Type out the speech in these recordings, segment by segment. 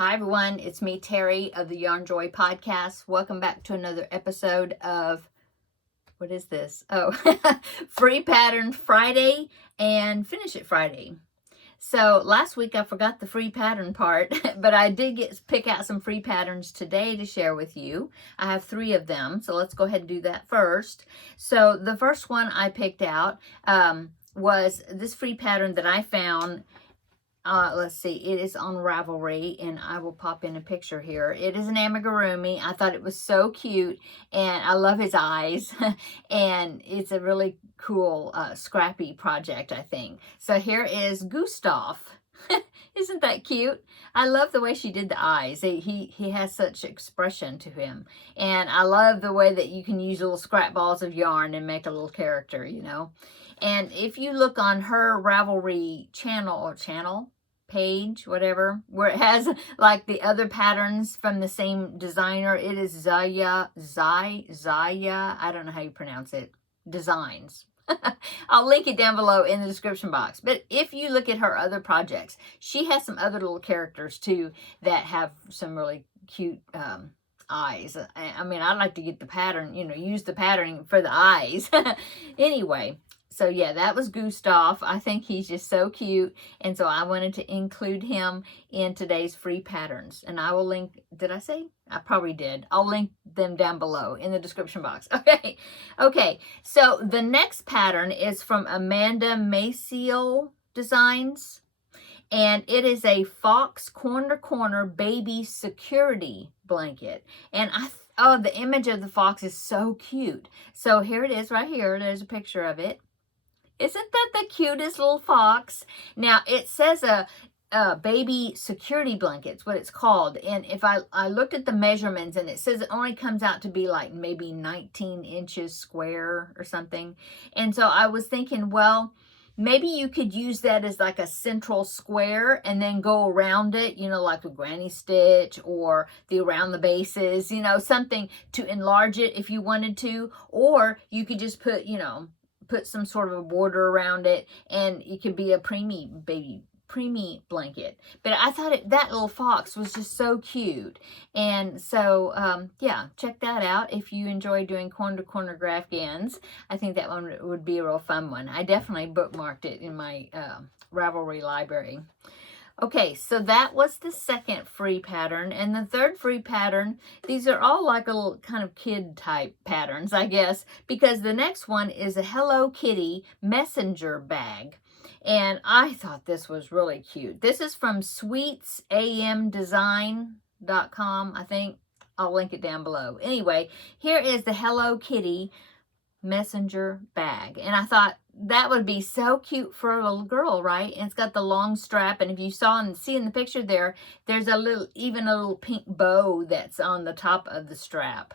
Hi everyone, it's me Terry of the Yarn Joy podcast. Welcome back to another episode of, what is this? Oh, Free Pattern Friday and Finish It Friday. So last week I forgot the free pattern part, but I did pick out some free patterns today to share with you. I have 3 of them, so let's go ahead and do that first. So the first one I picked out was this free pattern that I found. Let's see, it is on Ravelry, and I will pop in a picture here. It is an amigurumi. I thought it was so cute, and I love his eyes, and it's a really cool scrappy project, I think. So here is Gustav. Isn't that cute? I love the way she did the eyes. He has such expression to him, and I love the way that you can use little scrap balls of yarn and make a little character, you know. And if you look on her Ravelry channel page, whatever, where it has like the other patterns from the same designer, it is Zaya, I don't know how you pronounce it, Designs. I'll link it down below in the description box. But if you look at her other projects, she has some other little characters too that have some really cute eyes. I mean, I like to get the pattern, use the patterning for the eyes. Anyway, so yeah, that was Gustav. I think he's just so cute. And so I wanted to include him in today's free patterns. And I will link, did I say? I probably did. I'll link them down below in the description box. Okay. So the next pattern is from Amanda Maciel Designs. And it is a Fox Corner baby security blanket. And the image of the fox is so cute. So here it is right here. There's a picture of it. Isn't that the cutest little fox? Now, it says a baby security blanket's what it's called. And if I looked at the measurements, and it says it only comes out to be like maybe 19 inches square or something. And so I was thinking, well, maybe you could use that as like a central square and then go around it, like a granny stitch or the around the bases, something to enlarge it if you wanted to. Or you could just put some sort of a border around it, and it could be a preemie blanket. But I thought that little fox was just so cute. And so, yeah, check that out if you enjoy doing corner-to-corner Afghans. I think that one would be a real fun one. I definitely bookmarked it in my Ravelry library. Okay, so that was the second free pattern. And the third free pattern, these are all like a little kind of kid type patterns, I guess, because the next one is a Hello Kitty messenger bag. And I thought this was really cute. This is from sweetsamdesign.com, I think. I'll link it down below. Anyway, here is the Hello Kitty messenger bag. And I thought that would be so cute for a little girl, right? And it's got the long strap. And if you see in the picture there's even a little pink bow that's on the top of the strap.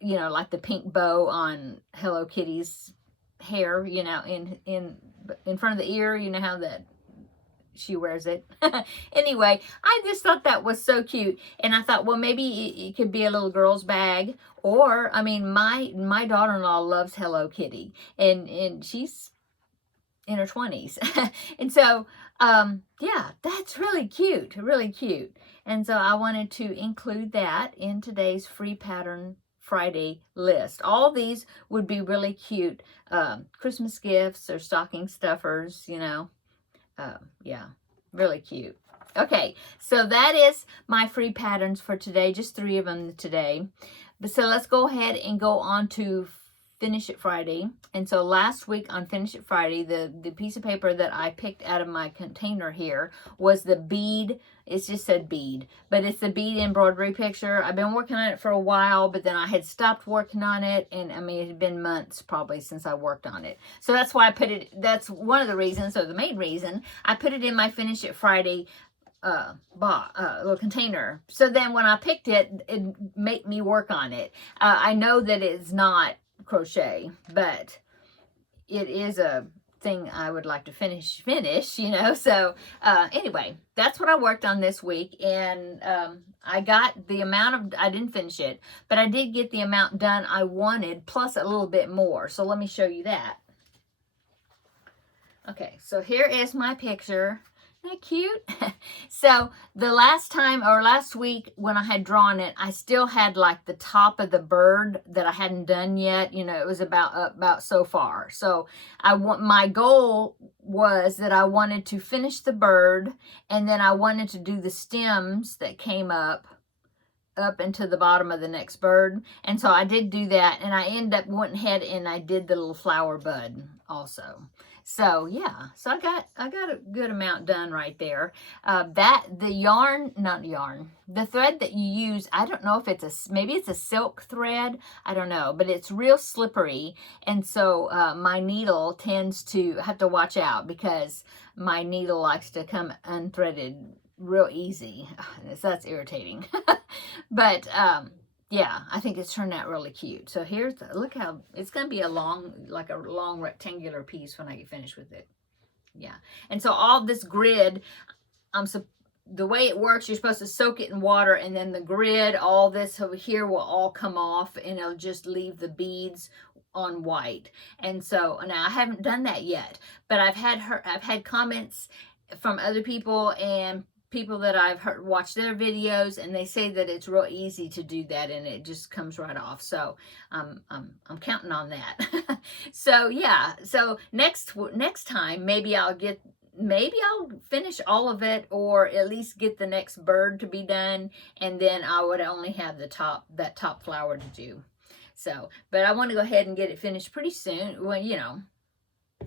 Like the pink bow on Hello Kitty's hair, in front of the ear, how that she wears it. Anyway, I just thought that was so cute. And I thought, well, maybe it could be a little girl's bag. Or, I mean, my daughter-in-law loves Hello Kitty. And she's in her 20s. And so, yeah, that's really cute. Really cute. And so I wanted to include that in today's free pattern Friday list. All these would be really cute Christmas gifts or stocking stuffers, yeah, really cute. Okay, so that is my free patterns for today, just 3 of them today. But so let's go ahead and go on to Finish It Friday. And so last week on Finish It Friday, the piece of paper that I picked out of my container here was the bead. It just said bead, but it's the bead embroidery picture. I've been working on it for a while, but then I had stopped working on it. And I mean, it had been months probably since I worked on it. So that's why I put it, that's one of the reasons, or the main reason, I put it in my Finish It Friday little container. So then when I picked it, it made me work on it. I know that it's not crochet, but it is a thing I would like to finish, so anyway, that's what I worked on this week. And I got the amount I didn't finish it, but I did get the amount done I wanted, plus a little bit more. So let me show you that. Okay, so here is my picture. Isn't that cute? So the last time or last week when I had drawn it, I still had like the top of the bird that I hadn't done yet. You know, it was about so far. So my goal was that I wanted to finish the bird, and then I wanted to do the stems that came up into the bottom of the next bird. And so I did do that, and I went ahead and I did the little flower bud also. So yeah, so I got a good amount done right there. The thread that you use, I don't know if maybe it's a silk thread, I don't know, but it's real slippery, and so my needle tends to have to watch out because my needle likes to come unthreaded real easy. So that's irritating. But yeah, I think it's turned out really cute. So look how it's going to be like a long rectangular piece when I get finished with it. Yeah. And so all this grid, the way it works, you're supposed to soak it in water, and then the grid, all this over here will all come off, and it'll just leave the beads on white. And so now I haven't done that yet, but I've had comments from other people and people that I've watched their videos, and they say that it's real easy to do that, and it just comes right off. So I'm counting on that. So yeah, so next time maybe I'll finish all of it, or at least get the next bird to be done, and then I would only have that top flower to do. So, but I want to go ahead and get it finished pretty soon. Well, you know,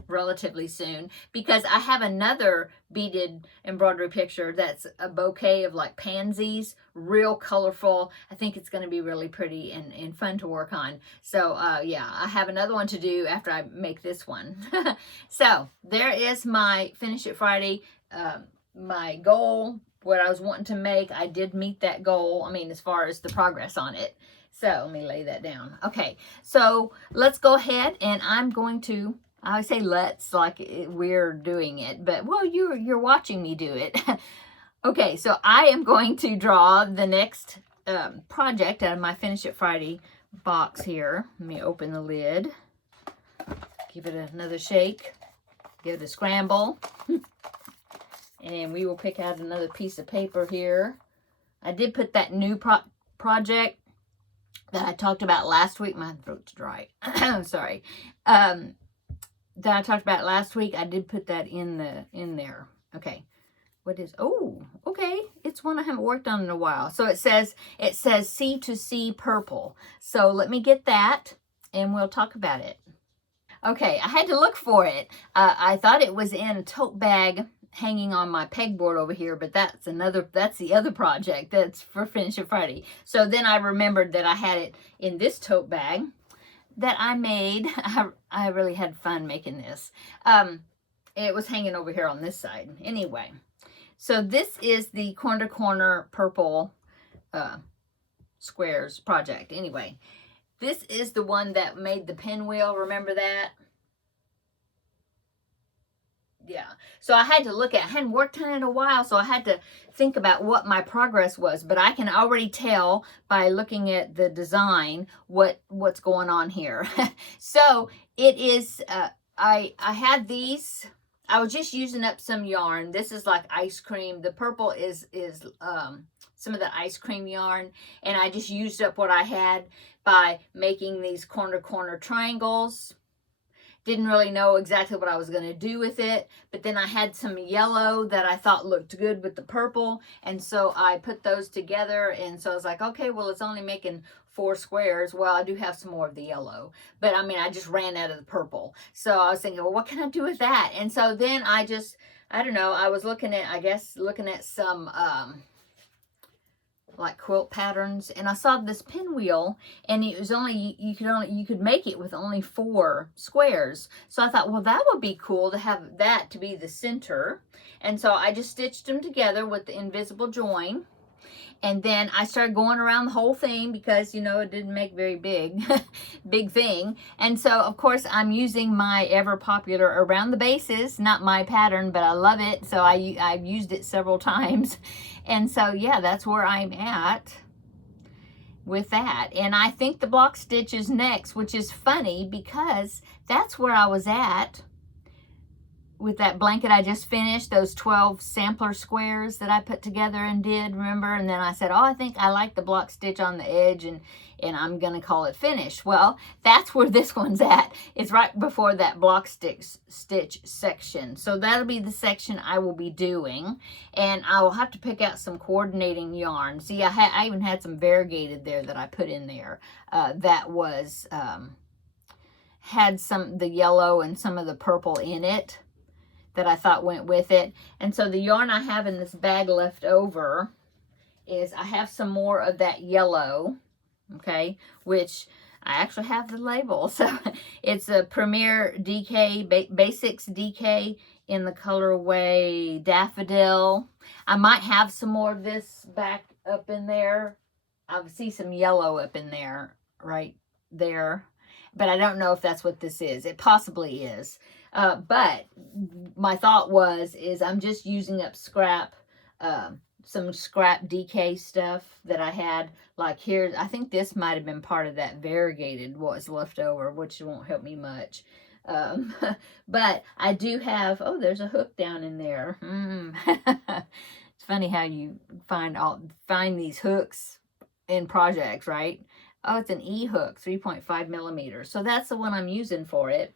relatively soon, because I have another beaded embroidery picture that's a bouquet of like pansies, real colorful. I think it's going to be really pretty and fun to work on. So yeah, I have another one to do after I make this one. So there is my Finish It Friday. My goal, what I was wanting to make, I did meet that goal. I mean, as far as the progress on it. So let me lay that down. Okay, so let's go ahead, and I'm going to, I always say let's like we're doing it, but well, you're watching me do it. Okay, so I am going to draw the next project out of my Finish It Friday box here. Let me open the lid, give it another shake, give it a scramble, and we will pick out another piece of paper here. I did put that new project that I talked about last week. My throat's dry. Sorry. That I talked about last week. I did put that in there. Okay. Oh, okay. It's one I haven't worked on in a while. So it says C2C purple. So let me get that, and we'll talk about it. Okay, I had to look for it. I thought it was in a tote bag hanging on my pegboard over here, but that's the other project that's for Finish It Friday. So then I remembered that I had it in this tote bag that I made. I really had fun making this. It was hanging over here on this side. Anyway, so this is the corner to corner purple squares project. Anyway, this is the one that made the pinwheel. Remember that? Yeah. So I had to look at, I hadn't worked on it in a while, so I had to think about what my progress was. But I can already tell by looking at the design what's going on here. So it is, I had these, I was just using up some yarn. This is like ice cream. The purple is some of the ice cream yarn, and I just used up what I had by making these corner triangles. Didn't really know exactly what I was going to do with it, but then I had some yellow that I thought looked good with the purple, and so I put those together, and so I was like, okay, well, it's only making 4 squares. Well, I do have some more of the yellow, but I mean, I just ran out of the purple. So I was thinking, well, what can I do with that? And so then I don't know, I was looking at some like quilt patterns, and I saw this pinwheel, and it was you could make it with only 4 squares. So I thought, well, that would be cool to have that to be the center. And so I just stitched them together with the invisible join, and then I started going around the whole thing because, you know, it didn't make very big thing. And so of course I'm using my ever popular around the bases, not my pattern, but I love it, so I've used it several times. And so yeah, that's where I'm at with that. And I think the block stitch is next, which is funny because that's where I was at with that blanket I just finished, those 12 sampler squares that I put together and did, remember? And then I said, oh, I think I like the block stitch on the edge, and I'm going to call it finished. Well, that's where this one's at. It's right before that block stitch section. So that'll be the section I will be doing. And I will have to pick out some coordinating yarn. See, I even had some variegated there that I put in there. That was, had the yellow and some of the purple in it that I thought went with it. And so the yarn I have in this bag left over is I have some more of that yellow, okay, which I actually have the label. So it's a Premier DK, Basics DK in the colorway Daffodil. I might have some more of this back up in there. I see some yellow up in there, right there. But I don't know if that's what this is. It possibly is. But my thought is I'm just using up scrap, some scrap DK stuff that I had. Like here, I think this might have been part of that variegated, what was left over, which won't help me much. But I do have, oh, there's a hook down in there. It's funny how you find these hooks in projects, right? Oh, it's an E-hook, 3.5 millimeters. So that's the one I'm using for it.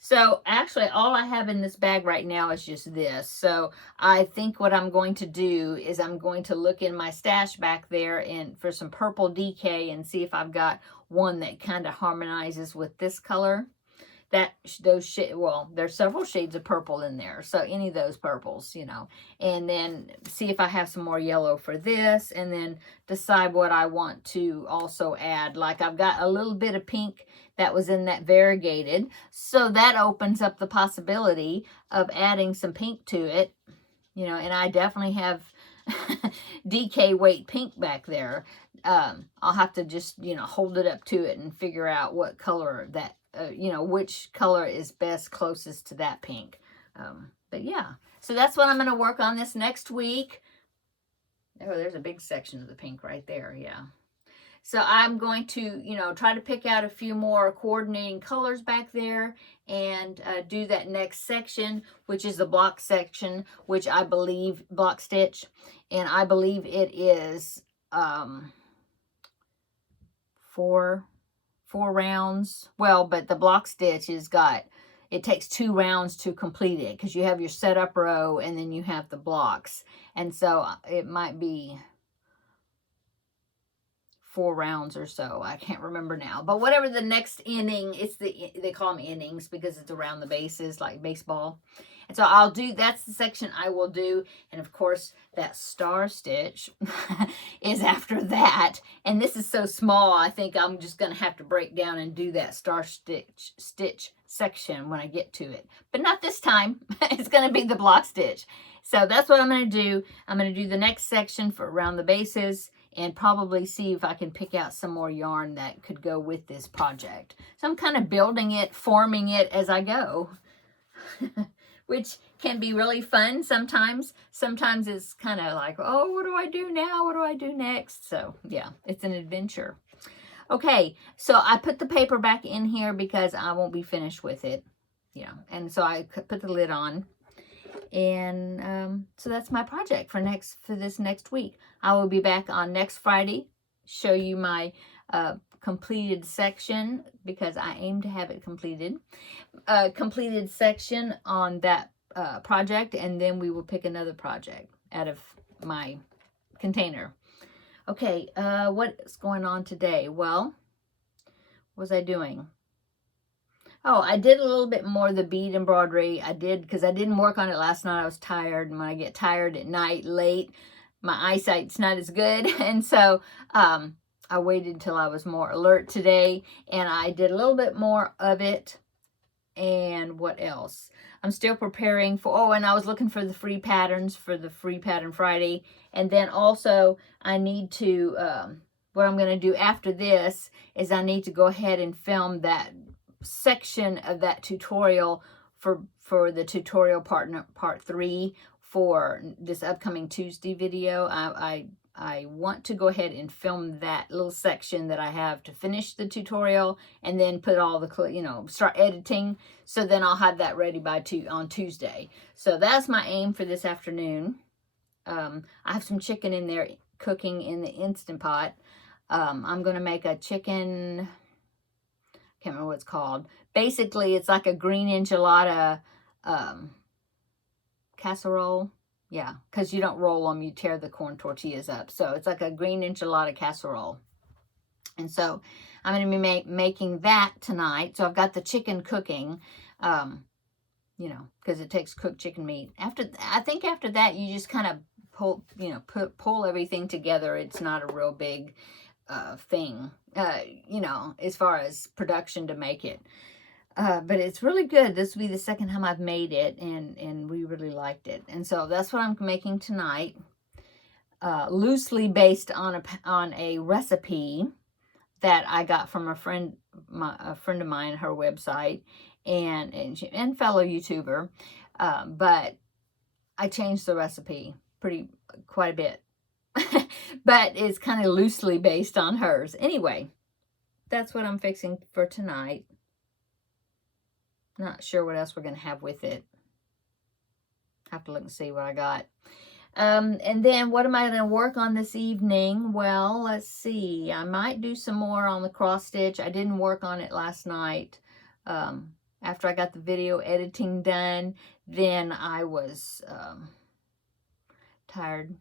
So actually, all I have in this bag right now is just this. So I think what I'm going to do is I'm going to look in my stash back there and for some purple DK and see if I've got one that kind of harmonizes with this color. Well, there's several shades of purple in there, so any of those purples, you know, and then see if I have some more yellow for this, and then decide what I want to also add. Like I've got a little bit of pink that was in that variegated, so that opens up the possibility of adding some pink to it, you know, and I definitely have DK weight pink back there. I'll have to just, you know, hold it up to it and figure out what color that you know, which color is best closest to that pink. But yeah, so that's what I'm going to work on this next week. Oh, there's a big section of the pink right there. Yeah. So I'm going to, you know, try to pick out a few more coordinating colors back there and do that next section, which is the block section, which I believe, block stitch, and I believe it is 4 rounds. Well, but the block stitch it takes 2 rounds to complete it because you have your setup row and then you have the blocks. And so it might be 4 rounds or so. I can't remember now. But whatever the next inning, they call them innings because it's around the bases like baseball. And so that's the section I will do. And of course, that star stitch is after that. And this is so small, I think I'm just going to have to break down and do that star stitch section when I get to it. But not this time. It's going to be the block stitch. So that's what I'm going to do. I'm going to do the next section for around the bases and probably see if I can pick out some more yarn that could go with this project. So I'm kind of building it, forming it as I go. Which can be really fun sometimes. Sometimes it's kind of like, oh, what do I do now? What do I do next? So yeah, it's an adventure. Okay, so I put the paper back in here because I won't be finished with it. Yeah, and so I put the lid on. And so that's my project for this next week. I will be back on next Friday, show you my completed section because I aim to have it completed. Completed section on that project, and then we will pick another project out of my container. Okay, what's going on today? Well, what was I doing? Oh, I did a little bit more of the bead embroidery. I did because I didn't work on it last night. I was tired, and when I get tired at night late, my eyesight's not as good, and so I waited until I was more alert today, and I did a little bit more of it. And what else? I'm still preparing for, and I was looking for the free patterns for the Free Pattern Friday. And then also I need to, what I'm going to do after this is I need to go ahead and film that section of that tutorial for the tutorial part 3 for this upcoming Tuesday video. I I want to go ahead and film that little section that I have to finish the tutorial, and then put all the, start editing. So then I'll have that ready on Tuesday. So that's my aim for this afternoon. I have some chicken in there cooking in the Instant Pot. I'm going to make a chicken, can't remember what it's called. Basically, it's like a green enchilada casserole. Yeah, because you don't roll them, you tear the corn tortillas up. So it's like a green enchilada casserole. And so I'm going to be making that tonight. So I've got the chicken cooking, because it takes cooked chicken meat. I think after that, you just kind of pull everything together. It's not a real big thing, as far as production to make it. But it's really good. This will be the second time I've made it, and we really liked it. And so that's what I'm making tonight, loosely based on a recipe that I got from a friend of mine, her website, and fellow YouTuber. But I changed the recipe quite a bit, but it's kind of loosely based on hers. Anyway, that's what I'm fixing for tonight. Not sure what else we're going to have with it. Have to look and see what I got. And then what am I going to work on this evening? Well, let's see. I might do some more on the cross stitch. I didn't work on it last night. After I got the video editing done, then I was tired.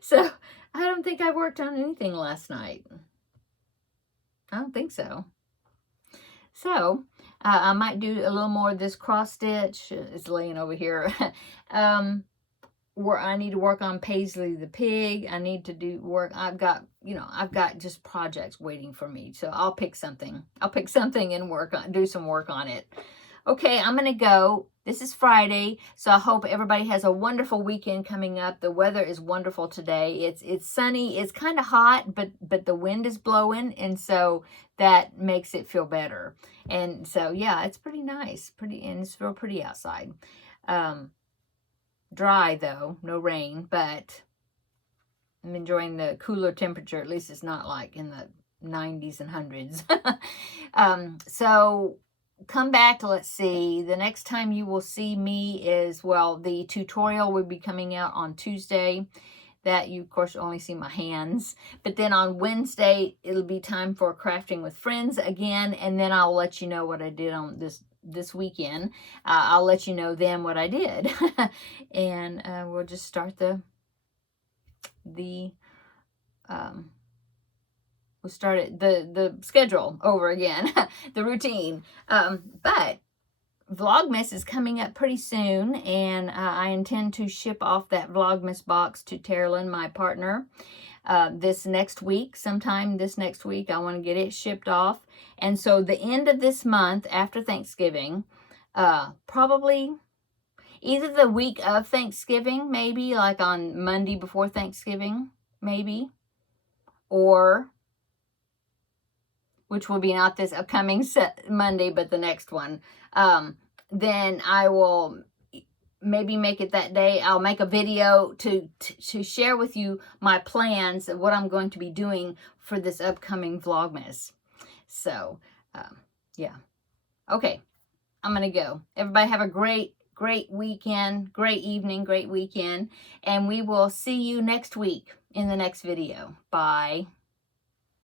So I don't think I worked on anything last night. I don't think so. So I might do a little more of this cross stitch. It's laying over here. Where I need to work on Paisley the pig. I need to do work. I've got just projects waiting for me. So I'll pick something. I'll pick something and do some work on it. Okay, I'm going to go. This is Friday, so I hope everybody has a wonderful weekend coming up. The weather is wonderful today. It's sunny. It's kind of hot, but the wind is blowing, and so that makes it feel better. And so, yeah, it's pretty nice. And it's real pretty outside. Dry, though. No rain, but I'm enjoying the cooler temperature. At least it's not like in the 90s and hundreds. So come back. Let's see. The next time you will see me is, well, the tutorial will be coming out on Tuesday. That you, of course, only see my hands. But then on Wednesday, it'll be time for Crafting with Friends again. And then I'll let you know what I did on this weekend. I'll let you know then what I did. And we'll just start we'll start the schedule over again, the routine. But Vlogmas is coming up pretty soon, and I intend to ship off that Vlogmas box to Terri, my partner, this next week. Sometime this next week, I want to get it shipped off. And so the end of this month, after Thanksgiving, probably either the week of Thanksgiving, maybe like on Monday before Thanksgiving, maybe, or which will be not this upcoming Monday, but the next one. Then I will maybe make it that day. I'll make a video to share with you my plans of what I'm going to be doing for this upcoming Vlogmas. So, yeah. Okay, I'm going to go. Everybody have a great weekend, great evening, great weekend. And we will see you next week in the next video. Bye.